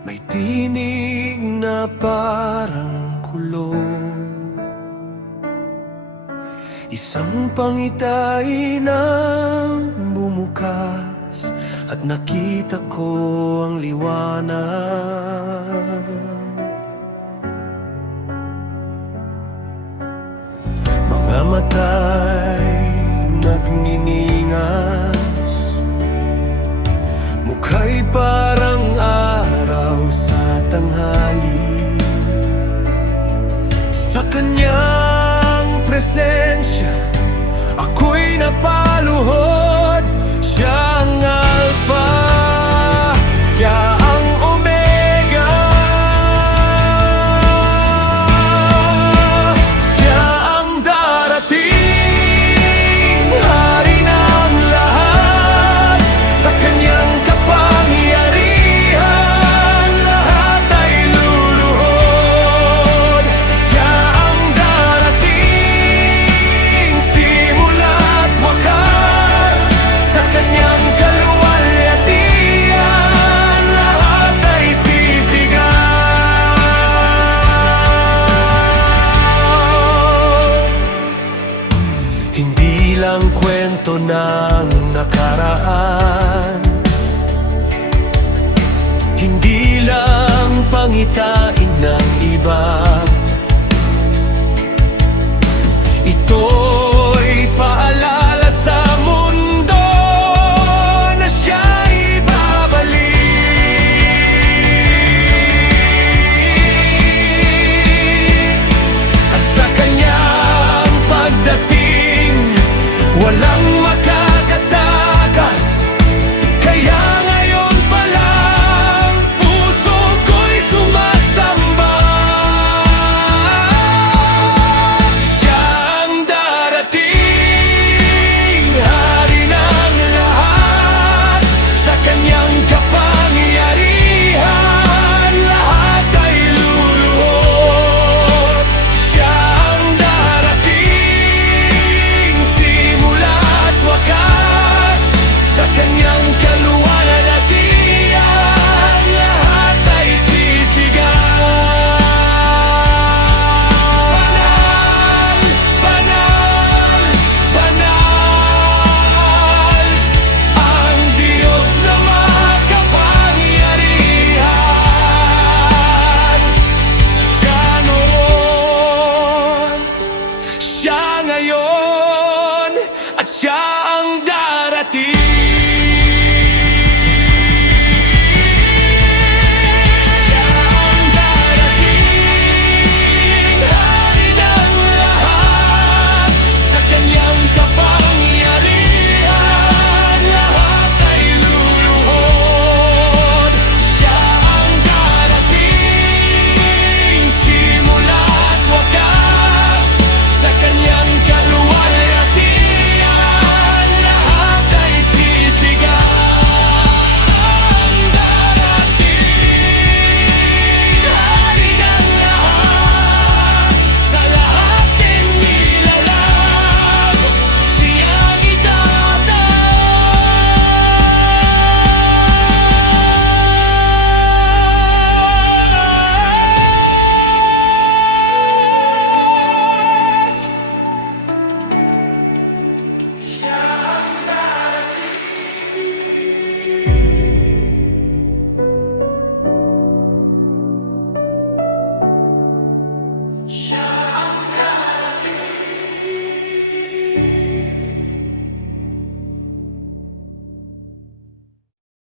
may tinig na parang kulong. Isang pangitain ang bumukas at nakita ko ang liwanag. Mga mata'y nagniningas, mukha'y parang araw sa tanghali. Sa kanyang presensya, ako'y napaluhod. Siya ang Alpha, siya ang Omega, siya ang darating, hari ng lahat. Sa kanyang kapangyarihan, lahat ay luluhod. Siya ang darating, simula't wakas. Sa kanyang kaluwalhatian, lahat ay sisigaw. Hindi lang kwento ng nakaraan, hindi lang pangitain ng iba. Ito'y paalala sa mundo na siya'y babalik. At sa kanyang pagdating, walang makakatakas. Kaya ngayon pa lang, puso ko'y sumasamba. Siya ang darating, hari ng lahat. Sa kanyang kapangyarihan, lahat ay luluhod. Siya ang darating, simula't wakas. Sa kanyang kaluwalhatian, lahat ay sisigaw. Banal, banal, banal, ang Diyos na makapangyarihan. Siya noon, siya ngayon, at siya ang darating. Siya ang darating, hari ng lahat. Sa kanyang kapangyarihan, lahat ay luluhod. Siya ang darating, simula't wakas. Sa kanyang kaluwalhatian, lahat ay sisigaw. Ang darating, hari ng lahat. Sa lahat din nilalang, siyang itataas. Siya ang darating. Siya